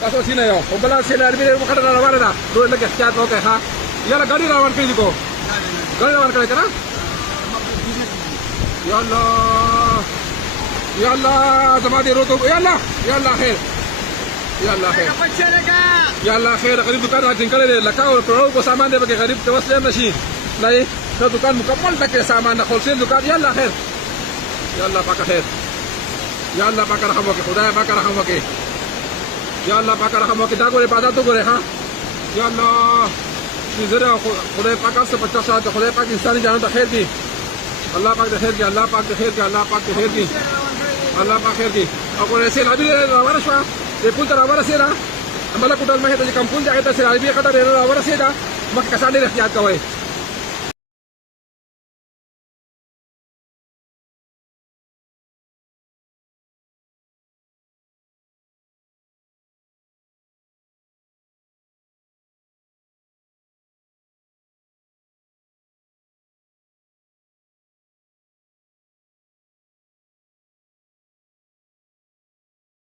kaso sino yo. O bala sila arbire mo kada na na. Do lagi ehtiyat ho ke ha. Yala gadi rawan ke diko. Gadi rawan kare kana. Ya Allah. Ya Allah zamadi ro to ya Allah. Ya Allah khair. Ya Allah khair. Ya Allah khair गरीब दुकान वाले निकले रे लका और करोड़ को सामान दे के गरीब तवस्ले मशीन नहीं तो दुकान मुकम्मल तक के सामान होलसेल दुकान या अल्लाह खैर या अल्लाह पाक खैर या अल्लाह पाक रहमो के खुदा पाक रहमो के या अल्लाह पाक रहमो के दागो इबादत तो करे हां या अल्लाह निजरा खुदा पाक से 50 साल खुदा पाक इंसानी जान तो खैर दी अल्लाह पाक खैर की अल्लाह पाक खैर की अल्लाह पाक खैर की अल्लाह पाक खैर की और ऐसे लाभी रावरा शवा ये पुल रावरा से ना Amala kutal mahe to kampung jaga ta sirabi kata bero awara seda mak kasane rakyat ka hoy